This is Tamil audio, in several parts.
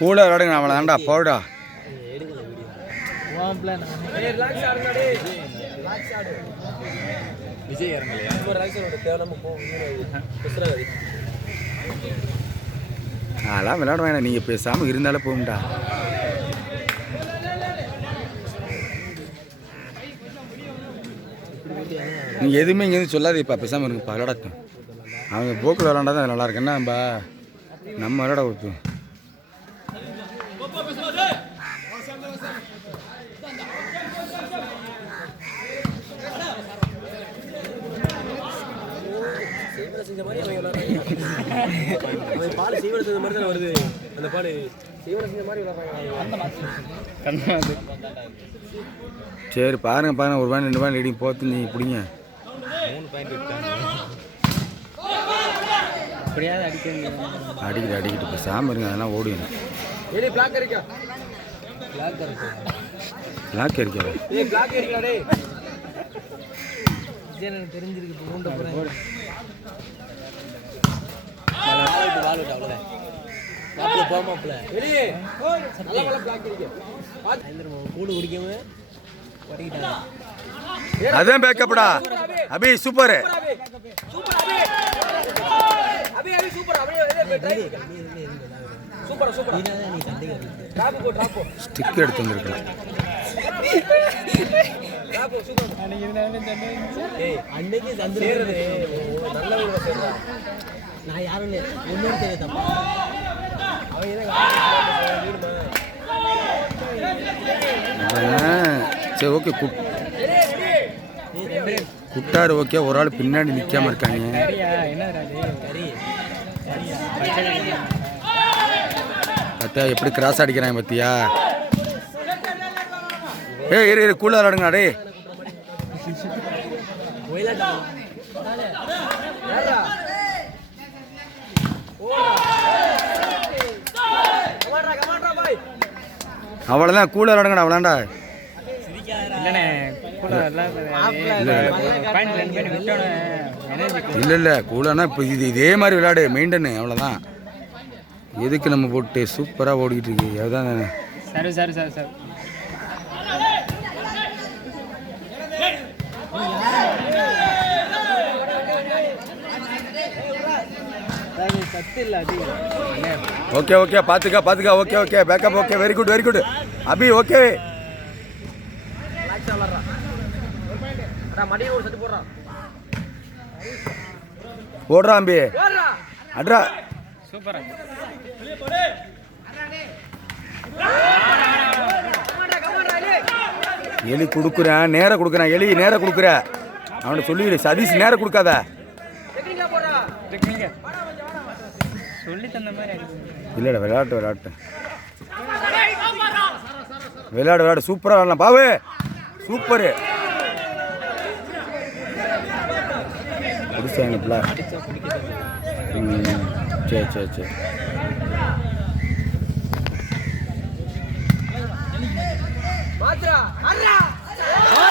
கூட விளாடுங்க அவளை தாண்டா போடா. விஜய் அதெல்லாம் விளையாட வேணாம், நீங்கள் பேசாமல் இருந்தாலும் போகும்டா. நீங்கள் எதுவுமே இங்கேருந்து சொல்லாதீப்பா, பேசாமல் இருக்குப்பா, விளையாடட்டும். அவங்க போக்கில் விளாண்டா தான் நல்லா இருக்குன்னா நம்ம விளையாட வைப்போம். செஞ்ச மாதிரி பால் சீவனை செஞ்ச மாதிரி தானே வருது. அந்த பால் சீவனை செஞ்ச மாதிரி சரி பாருங்க பாருங்க, ஒரு பாயிண்ட் 2 பாயிண்ட் லீடிங் போத்து நீங்கள் பிடிங்க. 3 பாயிண்ட் விட்டாங்க. அடிக்கிட்டு பேசாமல் இருங்க, அதெல்லாம் ஓடுங்க. பிளாக் இருக்கா? பிளாக் இருக்கா? பிளாக் இருக்கா? டேய் எனக்கு தெரிஞ்சிருக்கு. மூண்ட போறேன் அதான் பேக்கப்டா. அபி சூப்பர். ஸ்டிக் எடுத்து வந்துருக்கலாம். நான் யாரும் ஒன்றும் தெரியாதப்பா. சரி ஓகே, குட்டார் ஓகே. ஒரு ஆள் பின்னாடி நிற்காம இருக்காங்க. பத்தியா எப்படி கிராஸ் அடிக்கிறாங்க பத்தியா? இரு கூட விளாடுங்கடா. டே அவ்வளோதான், கூட விளாடுங்கடா. விளாண்டா இல்லை கூடனா இப்போ இதே மாதிரி விளையாடு மெயின்டனு. அவ்வளோதான், எதுக்கு நம்ம போட்டு சூப்பராக ஓடிக்கிட்டு இருக்கு. அதுதான். சரி ஓகே பார்த்துக்கா. Okay pack up. Okay very good Abhi. Okay போடுறா அம்பி. அட்ரா சூப்பர். எலி கொடுக்குறேன், நேரம் கொடுக்குறேன். எலி நேரம் கொடுக்குற அவனை சொல்லிடு. சதீஷ் நேரம் கொடுக்காத. இல்லைடா விளையாட்டு சூப்பராக விளாடலாம். பாவு சூப்பரு. பிடிச்சாங்க பிள்ளை. சரி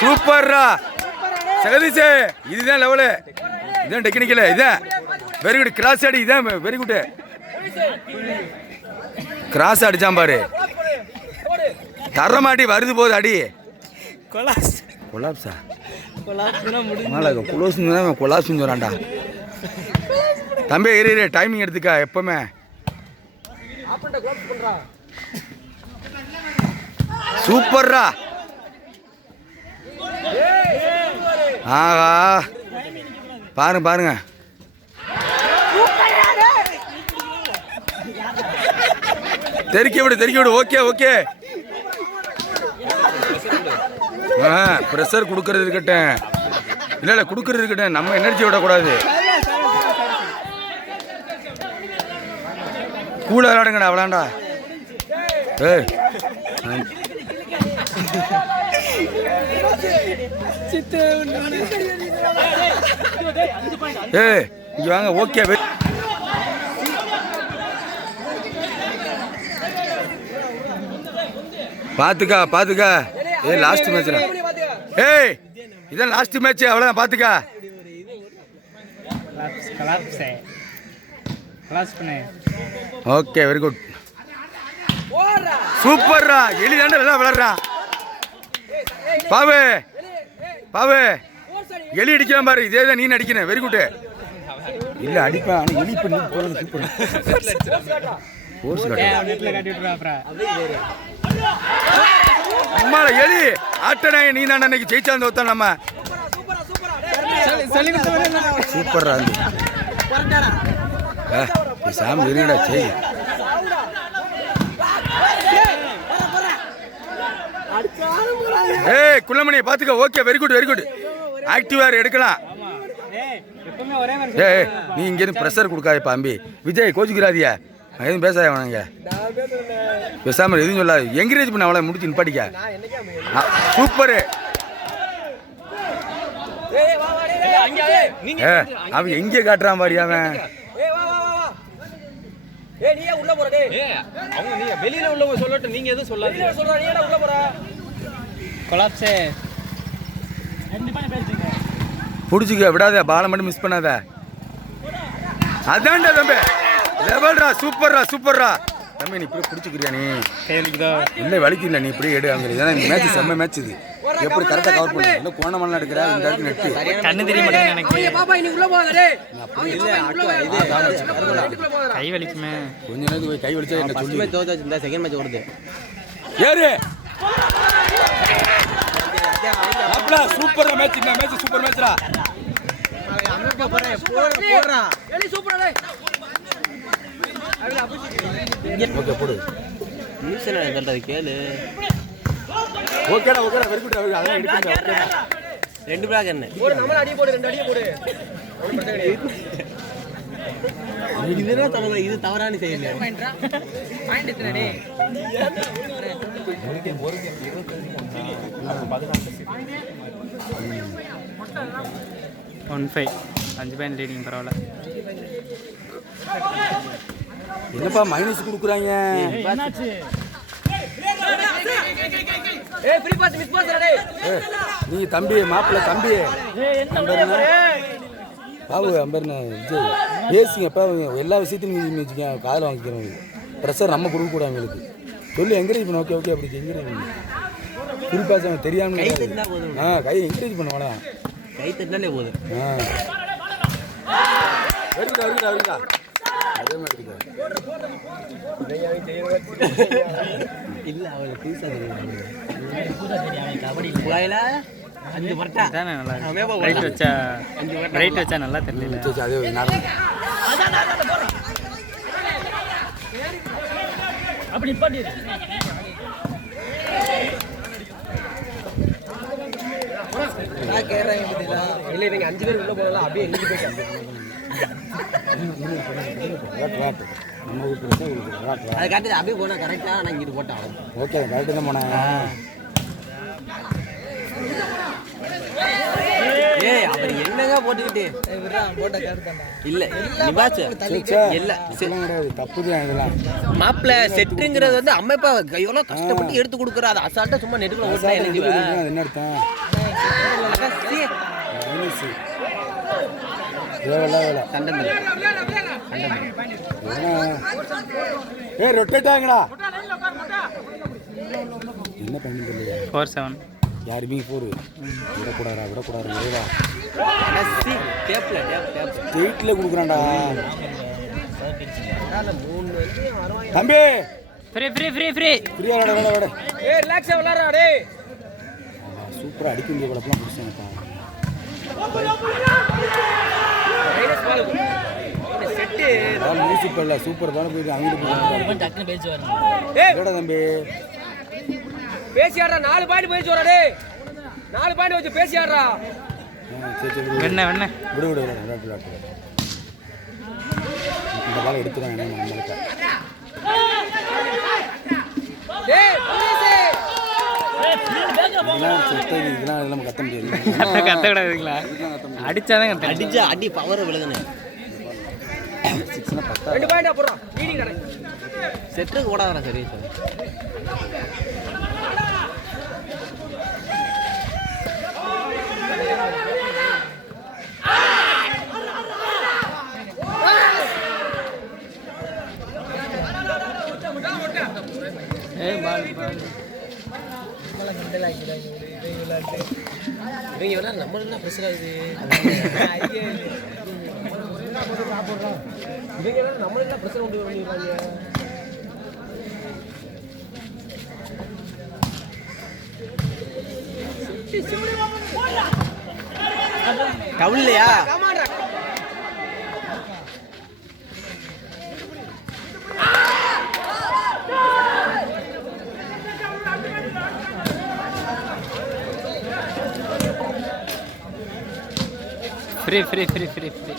சூப்பர்ரா ஜெகதீஷ். இதுதான் லெவலு, இதுதான் டெக்னிக்கலு, இதுதான் வெரி குட். கிராஸ் அடி, இதுதான் வெரி குட். கிராஸ் அடிச்சான் பாரு. தரமாட்டி வருது போகுது அடி. கொலாப்ஸா கொலாப்ஸ் வரான்டா தம்பி. இரு டைமிங் எடுத்துக்கா எப்பவுமே. சூப்பர்ரா. ஆஹா பாருங்க. தெறிக்க விடு. ஓகே ப்ரெஷர் கொடுக்கறது இருக்கட்டும். இல்லை கொடுக்கறது இருக்கட்டும், நம்ம எனர்ஜி விடக்கூடாது. கூட விளாடுங்கடா. விளாண்டா இங்க வாங்க. ஓகே பாத்துக்கா. லாஸ்ட் மேட்ச்ல இதான் லாஸ்ட் மேட்ச், அவ்வளோதான் பார்த்துக்க. ஓகே, வெரி குட், சூப்பர்ரா. எலி தாண்டா நல்லா விளாட்றான். பாவு பாவு எலி அடிக்கலாம் பாரு, இதே தான் நீ அடிக்கணும். Very good. இல்லை அடிப்பேன், ஆனால் எலி பண்ணி போகிறது சூப்பர். அம்மா எலி ஆட்டனா நீ நான் அன்னைக்கு ஜெயிச்சாந்து ஒத்தான் நம்ம. சூப்பர்ரா. சாமி இருங்கடா செய். ஏய் குள்ளமணி பார்த்துக்க. Okay, very good very good. ஆக்டிவாக எடுக்கலாம். ஏய் நீ இங்கேருந்து ப்ரெஷர் கொடுக்காதப்பா அம்பி. விஜய் கோச்சுக்கிறாதியா, எதுவும் பேசாத வேணாங்க. பேசாமல் எதுவும் சொல்லாது. என்கரேஜ் பண்ண அவளை முடிச்சு நிப்பாட்டிக்க. சூப்பரு. அவன் எங்கே காட்டுறான் பாரு அவன். வெளியில உள்ளவங்க சொல்லட்டும், நீங்க எதுவும் சொல்லாதீங்க. பிடிச்சிக்க விடாத, பாலை மட்டும் மிஸ் பண்ணாத. அதான்டா தம்பி, லெவல்ரா. சூப்பர்ரா சூப்பர்ரா தம்பி. நீ இப்படி பிடிச்சிக்கிறியா நீ? இல்லை வலிக்கல, நீ இப்படி எடு. அங்கே ஏன்னா இந்த மேட்ச் செம்ம மேட்ச் இது. எப்படி கரெக்டாக கவர் பண்ணு. இல்லை கோணமெல்லாம் எடுக்கிற இந்த இடத்துக்கு நெட்டு கண்ணு தெரிய மாட்டேங்குது. கை வலிக்குமே கொஞ்ச நேரத்துக்கு போய் கை வலிச்சா என்ன சொல்லி. செகண்ட் மேட்ச் ஓடுது. ஏறு சூப்பர் மேட்ச். இந்த மேட்ச் சூப்பர் மேட்ச்ரா. ஓகே போடு. கேளு. ஓகேடா ஓகேடா, வெரி குட். அதெல்லாம் எடுக்கணும். 2 பிளாக் என்ன போடு, நம்மள அடி போடு, 2 அடி போடு. இதுனா தவறு, இது தவறான செயல். பாயிண்ட் எத்தனை? 1-5 5 பாயிண்ட் லீடிங். பரவாயில்ல. என்னப்பா மைனஸ் கொடுக்குறாங்க? நீ தம்பி மாப்பிள்ள தம்பி பாபு அம்பர்ண்ணா விஜய் பேசுங்கப்பா. எல்லா விஷயத்தையும் நீ வச்சுக்க காதில் வாங்கிக்கிறவங்க. ப்ரெஷர் நம்ம கொடுக்கக்கூடாது அவங்களுக்கு. சொல்லி என்கரேஜ் பண்ண. ஓகே ஓகே, அப்படி என்கரேஜ் பண்ணு. குறிப்பாக தெரியாமல் கை என்கரேஜ் பண்ண வேணாம். கை தட்டினாலே போதும். வருதா வருதா வருதா அதே மாதிரி இல்லை அவளுக்கு புதுசாக தெரியும். கபடி குழாயில் 5 பட்டா தானே நல்லா ரைட் வச்சா, ரைட் வச்சா நல்லா தெரியல. அதே நார்மல் அப்படி பாட்டி இல்லை, இவங்க 5 பேர் உள்ள போகலாம். அப்படியே எங்கே போயிட்டாங்க. அது கரெக்டு. அப்படியே போனால் கரெக்டாக நான் இங்கிட்டு போட்டேன். ஓகே கரெக்டு தான் போனேன். ஏய் அவர் என்னங்க போட்டுக்கிட்டு இல்லை நிபாச்சு இல்லை தப்புதான் இதெல்லாம். மாப்பிள்ள செட்டுங்கிறது வந்து அம்மைப்பா எவ்வளோ கஷ்டப்பட்டு எடுத்து கொடுக்குறா. அது அசால்ட்டாக சும்மா நெட்டுக்குள்ள ஓட்டா என்ன அர்த்தம்? ரொட்டேட் ஆகுங்கடா. என்ன பண்ணி 4-7 யாருமே போரு விடக்கூடாதா விடக்கூடாது விரைவா ஸ்ட்ரெயிட்டில் கொடுக்குறான்டா தம்பி. ஃப்ரீ ஃப்ரீ ஃப்ரீ ஃப்ரீ ஃப்ரீயா விட விட விட. ஏய் ரிலாக்ஸா விளையாடுறா டேய். சூப்பரா அடிக்க வேண்டிய படம்லாம் பிடிச்சாங்கப்பா. மைனஸ் பால் செட்டு பால் மியூசிக் இல்ல சூப்பர் பால் போய் அங்கிட்டு போய் டக்குனு பேசி வரணும். ஏய் விட தம்பி பேசி ஆடுறா. 4 பாயிண்ட் போயிச்சு வரா டேய். 4 பாயிண்ட் வச்சு பேசி ஆடுறா. சரி சரி வெண்ண வெண்ண விடு விடு விளையாட்டு விளையாட்டு. இந்த பால் எடுத்துறாங்க நம்மளுக்கு. டேய் போலீஸ் இதெல்லாம் நம்ம கத்த முடியாது. கத்த கூடாதுங்களா? அடிச்சாதான் கத்த. அடிச்சா அடி பவர் விழுகணும். 2 பாயிண்ட் அப்புறம் லீடிங் கடை செட்டுக்கு ஓடாதடா. சரி சார் நம்ம என்ன பிரச்சனை ஆகுது இவங்க நம்ம என்ன பிரச்சனை கொண்டு பண்ணிடுவாங்க கவுல்லையா free free free free free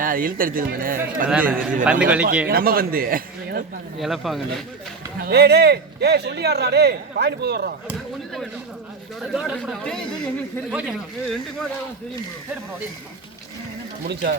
ஏன் இழுத்தடிச்சிருந்தானே பந்து கொலிக்கு நம்ம பந்து இழப்பாங்களே டேய் சொல்லி ஆடுறா டேய் பாயிண்ட் போய் வர்றான் முடிஞ்சா